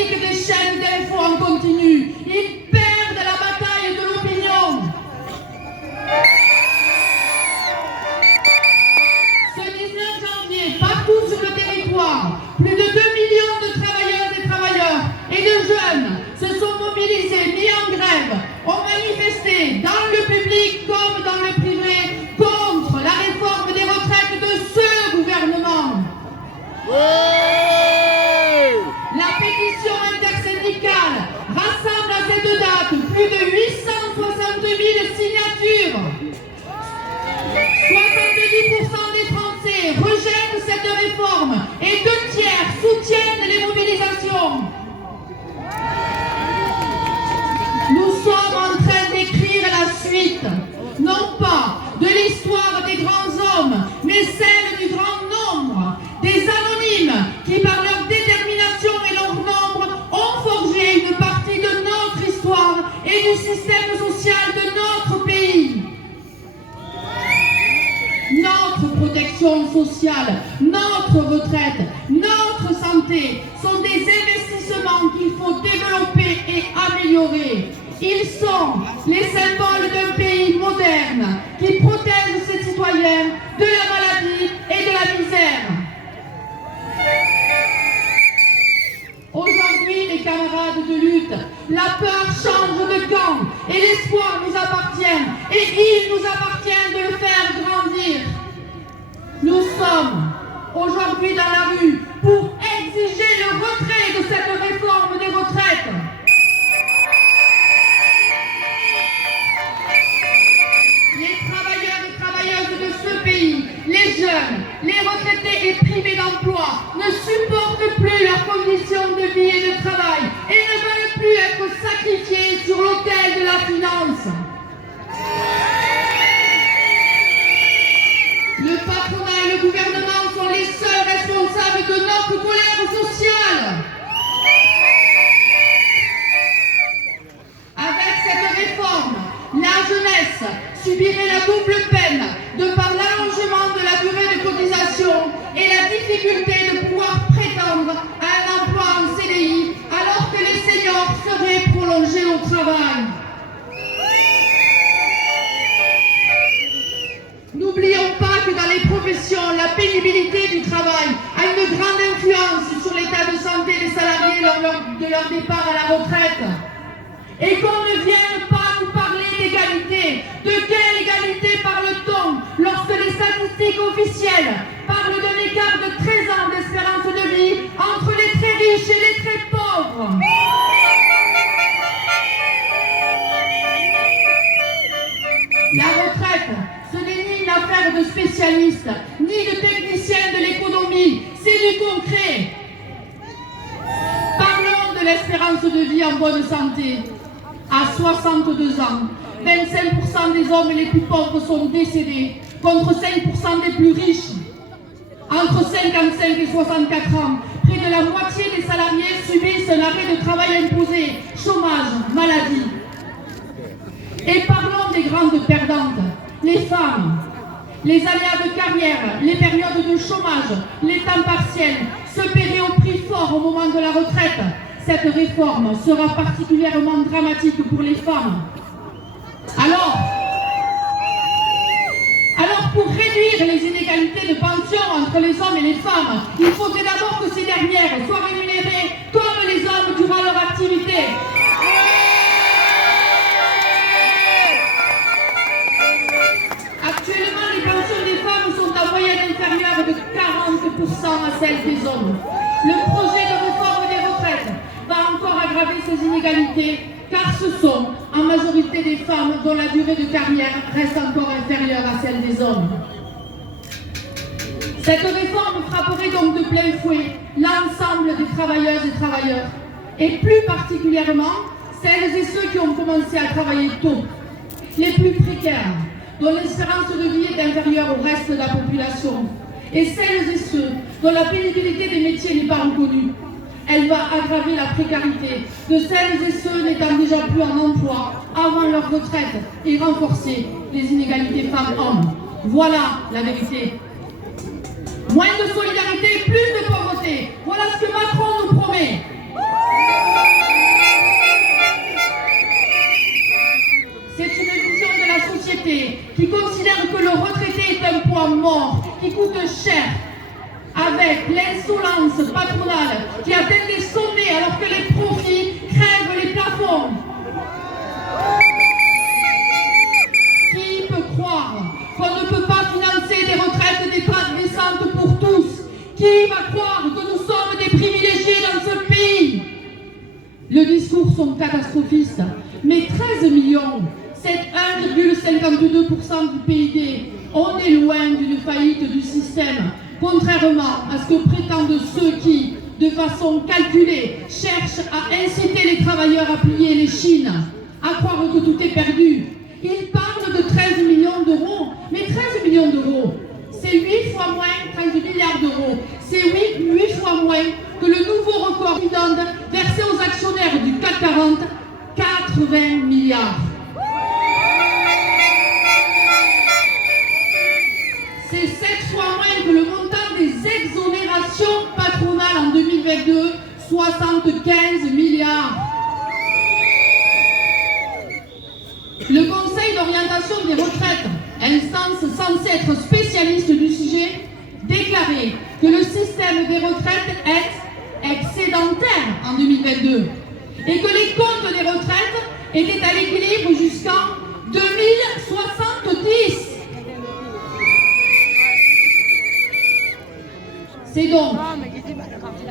pratiquent des chaînes d'infos en continu. Ils perdent la bataille de l'opinion. Ce 19 janvier, partout sur le territoire, plus de 2 millions de travailleuses et travailleurs et de jeunes se sont mobilisés, mis en grève, ont manifesté dans le public comme dans le privé contre la réforme des retraites de ce gouvernement. La pétition intersyndicale rassemble à cette date plus de 860 000 signatures. 70% des Français rejettent cette réforme et 2 tiers soutiennent les mobilisations. Nous sommes en train d'écrire la suite, non pas de l'histoire des grands hommes, mais celle du grand nombre, des anonymes qui par leur détermination et leur nombre ont forgé une partie de notre histoire et du système social de notre pays. Notre protection sociale, notre retraite, notre santé sont des investissements qu'il faut développer et améliorer. Ils sont les symboles d'un pays moderne qui protège ses citoyens de la maladie et de la misère. Aujourd'hui, les camarades de lutte, la peur change de camp et l'espoir nous appartient et il nous appartient de le faire grandir. Nous sommes aujourd'hui dans la rue pour exiger le retrait de cette réforme des retraites. Les travailleurs et travailleuses de ce pays, les jeunes, les retraités et privés d'emploi ne supportent plus leurs conditions de vie et de travail et ne veulent plus être sacrifiés sur l'autel de la finance. Le patronat et le gouvernement sont les seuls responsables de notre colère sociale. Avec cette réforme, la jeunesse subirait la double peine de par l'allongement de la durée de cotisation et la difficulté de pouvoir prétendre à un emploi en CDI alors que les seniors seraient prolongés au travail. N'oublions pas que dans les professions, la pénibilité du travail a une grande influence sur l'état de santé des salariés lors de leur départ à la retraite. Et qu'on ne vienne pas nous parler d'égalité. De quelle égalité parle-t-on lorsque les statistiques officielles parlent d'un écart de 13 ans d'espérance de vie entre les très riches et les très pauvres? La retraite, ce n'est ni une affaire de spécialistes, ni de techniciens de l'économie, c'est du concret. Parlons de l'espérance de vie en bonne santé. À 62 ans, 25% des hommes les plus pauvres sont décédés, contre 5% des plus riches. Entre 55 et 64 ans, près de la moitié des salariés subissent un arrêt de travail imposé, chômage, maladie. Et parlons des grandes perdantes, les femmes. Les aléas de carrière, les périodes de chômage, les temps partiels se paieraient au prix fort au moment de la retraite. Cette réforme sera particulièrement dramatique pour les femmes. Alors pour réduire les inégalités de pension entre les hommes et les femmes, il faudrait d'abord que ces dernières soient rémunérées comme les hommes durant leur activité. Actuellement, les pensions des femmes sont en moyenne inférieures de 40% à celles des hommes. Le projet de réforme des retraites va encore aggraver ces inégalités, car ce sont en majorité des femmes dont la durée de carrière reste encore inférieure à celle des hommes. Cette réforme frapperait donc de plein fouet l'ensemble des travailleuses et travailleurs, et plus particulièrement celles et ceux qui ont commencé à travailler tôt, les plus précaires, dont l'espérance de vie est inférieure au reste de la population, et celles et ceux dont la pénibilité des métiers n'est pas reconnue. Elle va aggraver la précarité de celles et ceux n'étant déjà plus en emploi avant leur retraite et renforcer les inégalités femmes-hommes. Voilà la vérité. Moins de solidarité, plus de pauvreté. Voilà ce que Macron nous promet. Le discours sont catastrophistes, mais 13 millions, c'est 1,52% du PIB. On est loin d'une faillite du système, contrairement à ce que prétendent ceux qui, de façon calculée, cherchent à inciter les travailleurs à plier les chines, à croire que tout est perdu. Ils parlent de 13 millions d'euros, mais 13 millions d'euros, c'est 8 fois moins, 13 milliards d'euros, c'est 8 fois moins que le nouveau record dividende versé aux actionnaires du CAC 40, 80 milliards. C'est 7 fois moins que le montant des exonérations patronales en 2022, 75 milliards. Le Conseil d'orientation des retraites, instance censée être spécialiste du sujet, déclarait que le système des retraites est excédentaire en 2022 et que les comptes des retraites étaient à l'équilibre jusqu'en 2070. C'est donc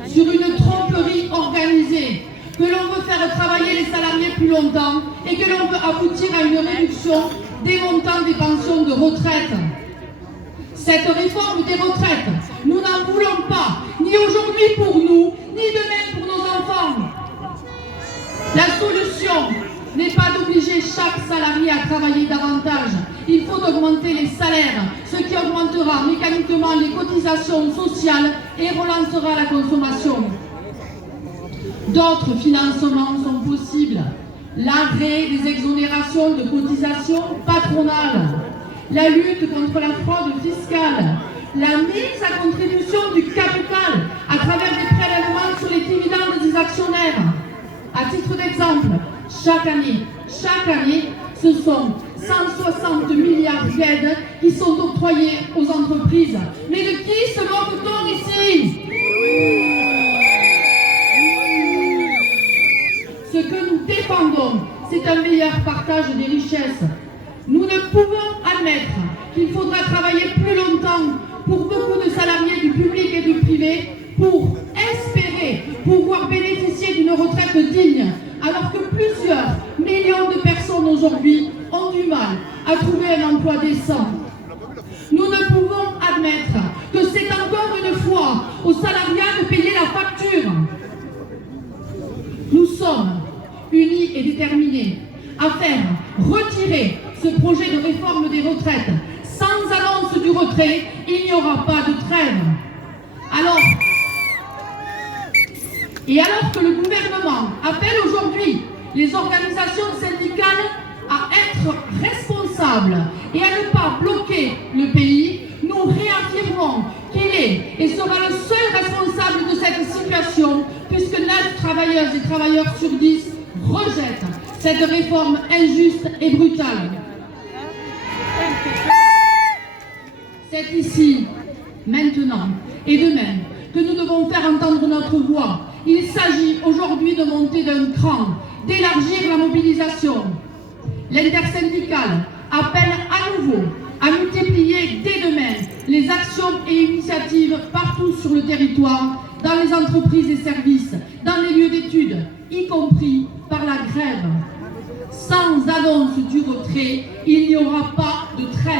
sur une tromperie organisée que l'on veut faire travailler les salariés plus longtemps et que l'on veut aboutir à une réduction des montants des pensions de retraite. Cette réforme des retraites, nous n'en voulons pas, ni aujourd'hui pour nous, ni demain pour nos enfants. La solution n'est pas d'obliger chaque salarié à travailler davantage. Il faut augmenter les salaires, ce qui augmentera mécaniquement les cotisations sociales et relancera la consommation. D'autres financements sont possibles. L'arrêt des exonérations de cotisations patronales, la lutte contre la fraude fiscale, la mise à contribution du capital à travers des prélèvements sur les dividendes des actionnaires. À titre d'exemple, chaque année, ce sont 160 milliards d'aides qui sont octroyées aux entreprises. Mais de qui se moque-t-on ici? Ce que nous défendons, c'est un meilleur partage des richesses. Nous ne pouvons admettre qu'il faudra travailler plus longtemps pour beaucoup de salariés du public et du privé pour espérer pouvoir bénéficier d'une retraite digne, alors que plusieurs millions de personnes aujourd'hui ont du mal à trouver un emploi décent. Nous ne pouvons admettre que c'est encore une fois aux salariats de payer la facture. Nous sommes unis et déterminés à faire retirer ce projet de réforme des retraites. Sans annonce du retrait, il n'y aura pas de trêve. Alors que le gouvernement appelle aujourd'hui les organisations syndicales à être responsables et à ne pas bloquer le pays, nous réaffirmons qu'il est et sera le seul responsable de cette situation, puisque 9 travailleuses et travailleurs sur 10 rejettent cette réforme injuste et brutale. C'est ici, maintenant et demain, que nous devons faire entendre notre voix. Il s'agit aujourd'hui de monter d'un cran, d'élargir la mobilisation. L'intersyndicale appelle à nouveau à multiplier dès demain les actions et initiatives partout sur le territoire, dans les entreprises et services, dans les lieux d'études, y compris par la grève. Sans annonce du retrait, il n'y aura pas de trêve.